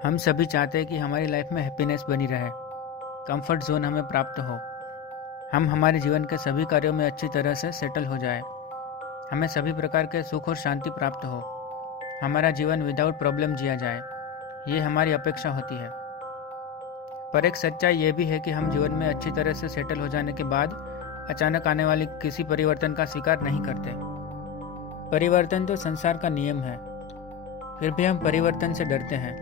हम सभी चाहते हैं कि हमारी लाइफ में हैप्पीनेस बनी रहे, कंफर्ट जोन हमें प्राप्त हो, हम हमारे जीवन के सभी कार्यों में अच्छी तरह से सेटल हो जाए, हमें सभी प्रकार के सुख और शांति प्राप्त हो, हमारा जीवन विदाउट प्रॉब्लम जिया जाए, ये हमारी अपेक्षा होती है। पर एक सच्चाई ये भी है कि हम जीवन में अच्छी तरह से सेटल हो जाने के बाद अचानक आने वाली किसी परिवर्तन का स्वीकार नहीं करते। परिवर्तन तो संसार का नियम है, फिर भी हम परिवर्तन से डरते हैं।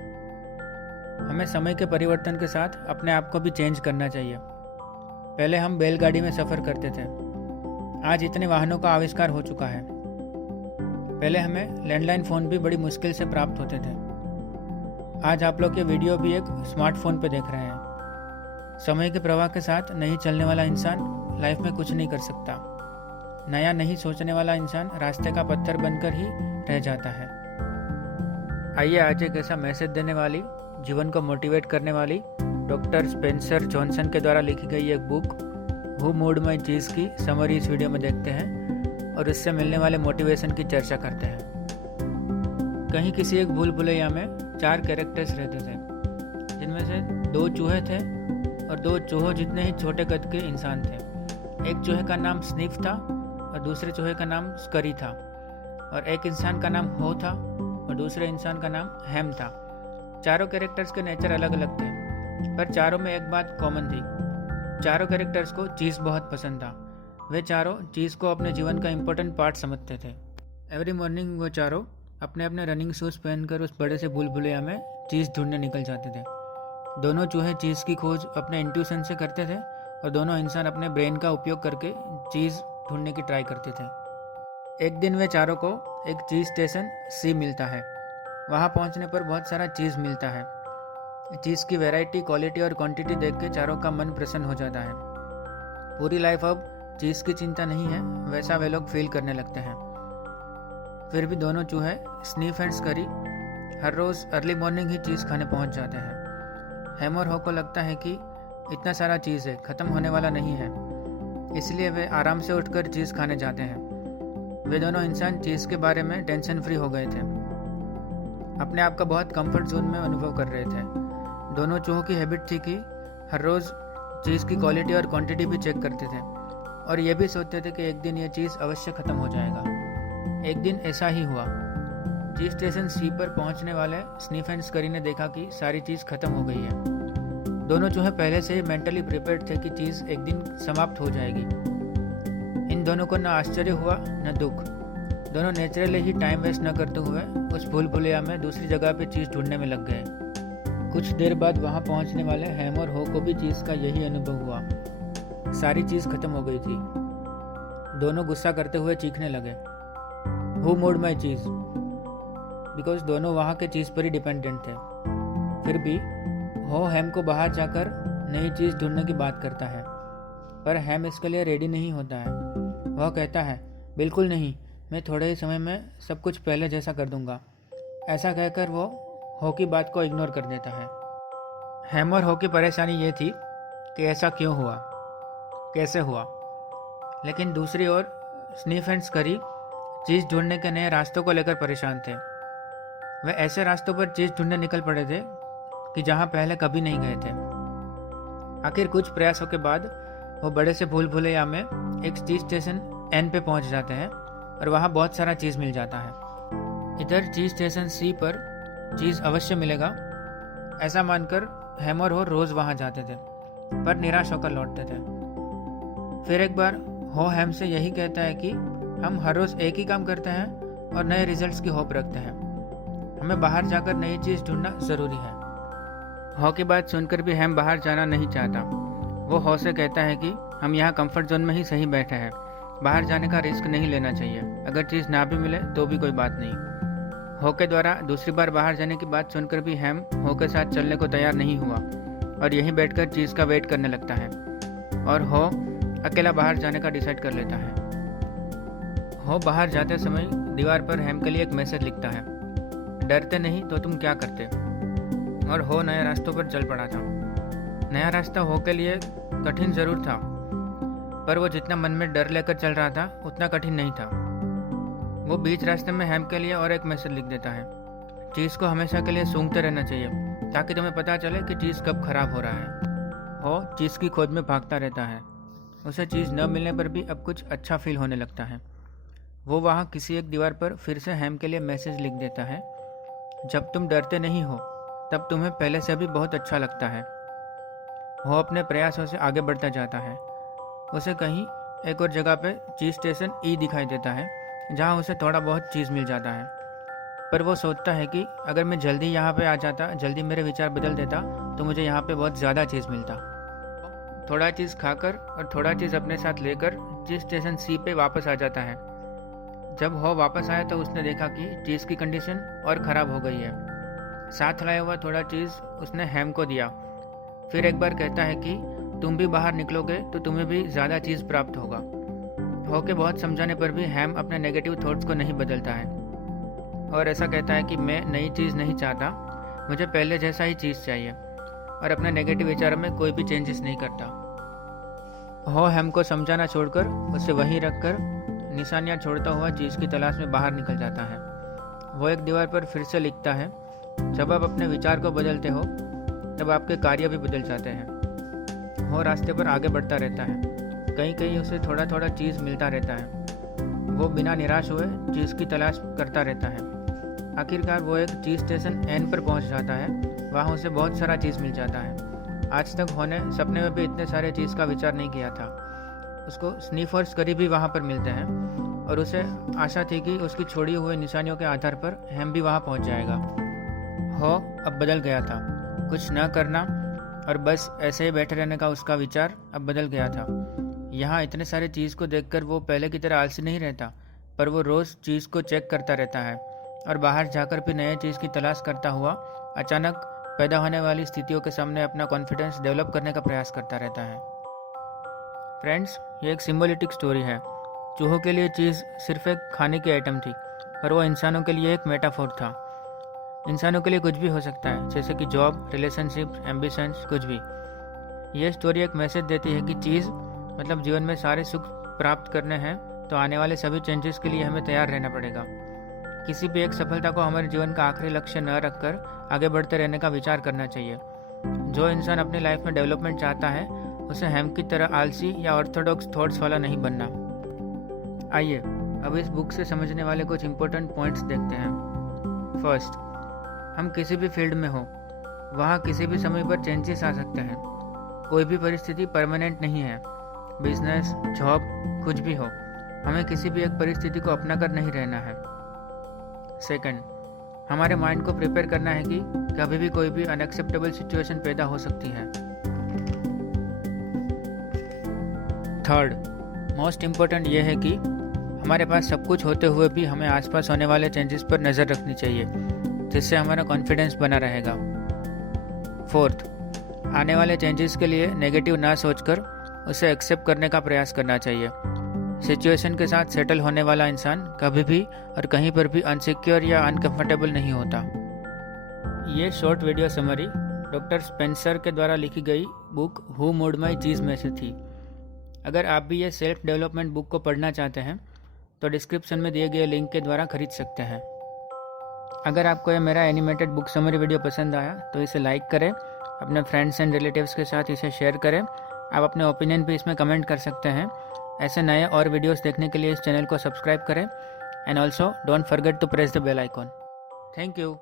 हमें समय के परिवर्तन के साथ अपने आप को भी चेंज करना चाहिए। पहले हम बैलगाड़ी में सफ़र करते थे, आज इतने वाहनों का आविष्कार हो चुका है। पहले हमें लैंडलाइन फ़ोन भी बड़ी मुश्किल से प्राप्त होते थे, आज आप लोग ये वीडियो भी एक स्मार्टफोन पे देख रहे हैं। समय के प्रवाह के साथ नहीं चलने वाला इंसान लाइफ में कुछ नहीं कर सकता। नया नहीं सोचने वाला इंसान रास्ते का पत्थर बनकर ही रह जाता है। आइए आज एक ऐसा मैसेज देने वाली, जीवन को मोटिवेट करने वाली डॉक्टर स्पेंसर जॉनसन के द्वारा लिखी गई एक बुक हु मूड माई चीज़ की समरी इस वीडियो में देखते हैं और इससे मिलने वाले मोटिवेशन की चर्चा करते हैं। कहीं किसी एक भूल भुलैया में 4 कैरेक्टर्स रहते थे, जिनमें से 2 चूहे थे और 2 चूहों जितने ही छोटे कद के इंसान थे। एक चूहे का नाम स्निफ था और दूसरे चूहे का नाम स्करी था, और एक इंसान का नाम हो था और दूसरे इंसान का नाम हैम था। चारों कैरेक्टर्स के नेचर अलग अलग थे, पर चारों में एक बात कॉमन थी। चारों कैरेक्टर्स को चीज़ बहुत पसंद था। वे चारों चीज़ को अपने जीवन का इम्पोर्टेंट पार्ट समझते थे। एवरी मॉर्निंग वो चारों अपने अपने रनिंग शूज़ पहनकर उस बड़े से भूल भुलैया में चीज़ ढूंढने निकल जाते थे। दोनों चूहे चीज़ की खोज अपने इंट्यूशन से करते थे और दोनों इंसान अपने ब्रेन का उपयोग करके चीज़ ढूंढने की ट्राई करते थे। एक दिन वे चारों को एक चीज़ स्टेशन सी मिलता है। वहाँ पहुँचने पर बहुत सारा चीज़ मिलता है। चीज़ की वैरायटी, क्वालिटी और क्वांटिटी देख के चारों का मन प्रसन्न हो जाता है। पूरी लाइफ अब चीज़ की चिंता नहीं है, वैसा वे लोग फील करने लगते हैं। फिर भी दोनों चूहे स्नीफ एंड स्करी हर रोज़ अर्ली मॉर्निंग ही चीज़ खाने पहुंच जाते हैं। हैम और हो को लगता है कि इतना सारा चीज़ है, ख़त्म होने वाला नहीं है, इसलिए वे आराम से उठकर चीज़ खाने जाते हैं। वे दोनों इंसान चीज़ के बारे में टेंशन फ्री हो गए थे, अपने आप का बहुत कंफर्ट जोन में अनुभव कर रहे थे। दोनों चूहों की हैबिट थी कि हर रोज़ चीज़ की क्वालिटी और क्वांटिटी भी चेक करते थे और ये भी सोचते थे कि एक दिन ये चीज़ अवश्य ख़त्म हो जाएगा। एक दिन ऐसा ही हुआ। चीज़ स्टेशन सी पर पहुंचने वाले स्नीफ एंड स्करी ने देखा कि सारी चीज़ ख़त्म हो गई है। दोनों चूहे पहले से ही मेंटली प्रिपेयर्ड थे कि चीज़ एक दिन समाप्त हो जाएगी। इन दोनों को न आश्चर्य हुआ न दुख। दोनों नेचुरली ही टाइम वेस्ट न करते हुए उस भूल भुलैया में दूसरी जगह पे चीज़ ढूंढने में लग गए। कुछ देर बाद वहाँ पहुँचने वाले हैम और हो को भी चीज़ का यही अनुभव हुआ। सारी चीज़ खत्म हो गई थी। दोनों गुस्सा करते हुए चीखने लगे, who mood my cheese, because दोनों वहाँ के चीज़ पर ही डिपेंडेंट थे। फिर भी हो हैम को बाहर जाकर नई चीज़ ढूंढने की बात करता है, पर हैम इसके लिए रेडी नहीं होता है। वह कहता है, बिल्कुल नहीं, मैं थोड़े ही समय में सब कुछ पहले जैसा कर दूंगा। ऐसा कहकर वो हो की बात को इग्नोर कर देता है। हैम और हो की परेशानी ये थी कि ऐसा क्यों हुआ, कैसे हुआ। लेकिन दूसरी ओर स्नीफ एंड स्करी चीज़ ढूंढने के नए रास्तों को लेकर परेशान थे। वे ऐसे रास्तों पर चीज़ ढूंढने निकल पड़े थे कि जहाँ पहले कभी नहीं गए थे। आखिर कुछ प्रयासों के बाद वो बड़े से भूल भुलैया में एक चीज़ स्टेशन एन पे पहुँच जाते हैं और वहाँ बहुत सारा चीज़ मिल जाता है। इधर चीज़ स्टेशन सी पर चीज़ अवश्य मिलेगा, ऐसा मानकर हैम और हो रोज़ वहाँ जाते थे, पर निराश होकर लौटते थे। फिर एक बार हो हैम से यही कहता है कि हम हर रोज़ एक ही काम करते हैं और नए रिजल्ट्स की होप रखते हैं, हमें बाहर जाकर नई चीज़ ढूंढना ज़रूरी है। हो की बात सुनकर भी हैम बाहर जाना नहीं चाहता। वो हो से कहता है कि हम यहाँ कंफर्ट जोन में ही सही बैठे हैं, बाहर जाने का रिस्क नहीं लेना चाहिए, अगर चीज़ ना भी मिले तो भी कोई बात नहीं। हो के द्वारा दूसरी बार बाहर जाने की बात सुनकर भी हैम हो के साथ चलने को तैयार नहीं हुआ और यहीं बैठकर चीज़ का वेट करने लगता है, और हो अकेला बाहर जाने का डिसाइड कर लेता है। हो बाहर जाते समय दीवार पर हैम के लिए एक मैसेज लिखता है, डरते नहीं तो तुम क्या करते। और हो नए रास्तों पर चल पड़ा था। नया रास्ता हो के लिए कठिन ज़रूर था, पर वो जितना मन में डर लेकर चल रहा था उतना कठिन नहीं था। वो बीच रास्ते में हैम के लिए और एक मैसेज लिख देता है, चीज़ को हमेशा के लिए सूंघते रहना चाहिए, ताकि तुम्हें पता चले कि चीज़ कब खराब हो रहा है। हो चीज़ की खोज में भागता रहता है। उसे चीज़ न मिलने पर भी अब कुछ अच्छा फील होने लगता है। वो वहाँ किसी एक दीवार पर फिर से हैम के लिए मैसेज लिख देता है, जब तुम डरते नहीं हो तब तुम्हें पहले से भी बहुत अच्छा लगता है। वो अपने प्रयासों से आगे बढ़ता जाता है। उसे कहीं एक और जगह पे चीज़ स्टेशन ई दिखाई देता है, जहाँ उसे थोड़ा बहुत चीज़ मिल जाता है। पर वो सोचता है कि अगर मैं जल्दी यहाँ पे आ जाता, जल्दी मेरे विचार बदल देता, तो मुझे यहाँ पे बहुत ज़्यादा चीज़ मिलता। थोड़ा चीज़ खाकर और थोड़ा चीज़ अपने साथ लेकर चीज़ स्टेशन सी पे वापस आ जाता है। जब वो वापस आया तो उसने देखा कि चीज़ की कंडीशन और ख़राब हो गई है। साथ लाया हुआ थोड़ा चीज़ उसने हैम को दिया। फिर एक बार कहता है कि तुम भी बाहर निकलोगे तो तुम्हें भी ज़्यादा चीज़ प्राप्त होगा। हो के बहुत समझाने पर भी हैम अपने नेगेटिव थॉट्स को नहीं बदलता है और ऐसा कहता है कि मैं नई चीज़ नहीं चाहता, मुझे पहले जैसा ही चीज़ चाहिए, और अपने नेगेटिव विचारों में कोई भी चेंजेस नहीं करता। हो हैम को समझाना छोड़कर उसे वहीं रखकर निशानियाँ छोड़ता हुआ चीज़ की तलाश में बाहर निकल जाता है। वो एक दीवार पर फिर से लिखता है, जब आप अपने विचार को बदलते हो तब आपके कार्य भी बदल जाते हैं। वो रास्ते पर आगे बढ़ता रहता है। कहीं कहीं उसे थोड़ा थोड़ा चीज़ मिलता रहता है। वो बिना निराश हुए चीज़ की तलाश करता रहता है। आखिरकार वो एक चीज़ स्टेशन एन पर पहुंच जाता है। वहाँ उसे बहुत सारा चीज़ मिल जाता है। आज तक होने सपने में भी इतने सारे चीज़ का विचार नहीं किया था। उसको स्नीफर्स करीबी वहाँ पर मिलते हैं और उसे आशा थी कि उसकी छोड़ी हुई निशानियों के आधार पर हैम भी वहाँ पहुँच जाएगा। हो अब बदल गया था। कुछ न करना और बस ऐसे ही बैठे रहने का उसका विचार अब बदल गया था। यहाँ इतने सारे चीज़ को देखकर वो पहले की तरह आलसी नहीं रहता, पर वो रोज़ चीज़ को चेक करता रहता है और बाहर जाकर भी नए चीज़ की तलाश करता हुआ अचानक पैदा होने वाली स्थितियों के सामने अपना कॉन्फिडेंस डेवलप करने का प्रयास करता रहता है। फ्रेंड्स, ये एक सिम्बोलिटिक स्टोरी है। चूहों के लिए चीज़ सिर्फ एक खाने की आइटम थी, पर वो इंसानों के लिए एक मेटाफोर था। इंसानों के लिए कुछ भी हो सकता है, जैसे कि जॉब, रिलेशनशिप, एम्बिशंस, कुछ भी। ये स्टोरी एक मैसेज देती है कि चीज़ मतलब जीवन में सारे सुख प्राप्त करने हैं तो आने वाले सभी चेंजेस के लिए हमें तैयार रहना पड़ेगा। किसी भी एक सफलता को हमारे जीवन का आखिरी लक्ष्य न रखकर आगे बढ़ते रहने का विचार करना चाहिए। जो इंसान अपनी लाइफ में डेवलपमेंट चाहता है उसे हैम की तरह आलसी या ऑर्थोडॉक्स थॉट्स वाला नहीं बनना। आइए अब इस बुक से समझने वाले कुछ इंपॉर्टेंट पॉइंट्स देखते हैं। फर्स्ट, हम किसी भी फील्ड में हो वहाँ किसी भी समय पर चेंजेस आ सकते हैं। कोई भी परिस्थिति परमानेंट नहीं है। बिजनेस, जॉब, कुछ भी हो, हमें किसी भी एक परिस्थिति को अपना कर नहीं रहना है। सेकंड, हमारे माइंड को प्रिपेयर करना है कि कभी भी कोई भी अनएक्सेप्टेबल सिचुएशन पैदा हो सकती है। थर्ड, मोस्ट इम्पोर्टेंट यह है कि हमारे पास सब कुछ होते हुए भी हमें आसपास होने वाले चेंजेस पर नज़र रखनी चाहिए, जिससे हमारा कॉन्फिडेंस बना रहेगा। फोर्थ, आने वाले चेंजेस के लिए नेगेटिव ना सोचकर उसे एक्सेप्ट करने का प्रयास करना चाहिए। सिचुएशन के साथ सेटल होने वाला इंसान कभी भी और कहीं पर भी अनसिक्योर या अनकंफर्टेबल नहीं होता। ये short video summary doctor Spencer के द्वारा लिखी गई बुक हु मूड माई चीज़ में से थी। अगर आप भी ये सेल्फ डेवलपमेंट बुक को पढ़ना चाहते हैं तो डिस्क्रिप्शन में दिए गए लिंक के द्वारा खरीद सकते हैं। अगर आपको ये मेरा एनिमेटेड बुक समरी वीडियो पसंद आया तो इसे लाइक करें, अपने फ्रेंड्स एंड रिलेटिव्स के साथ इसे शेयर करें। आप अपने ओपिनियन भी इसमें कमेंट कर सकते हैं। ऐसे नए और वीडियोस देखने के लिए इस चैनल को सब्सक्राइब करें and also don't forget to press the bell icon. Thank you.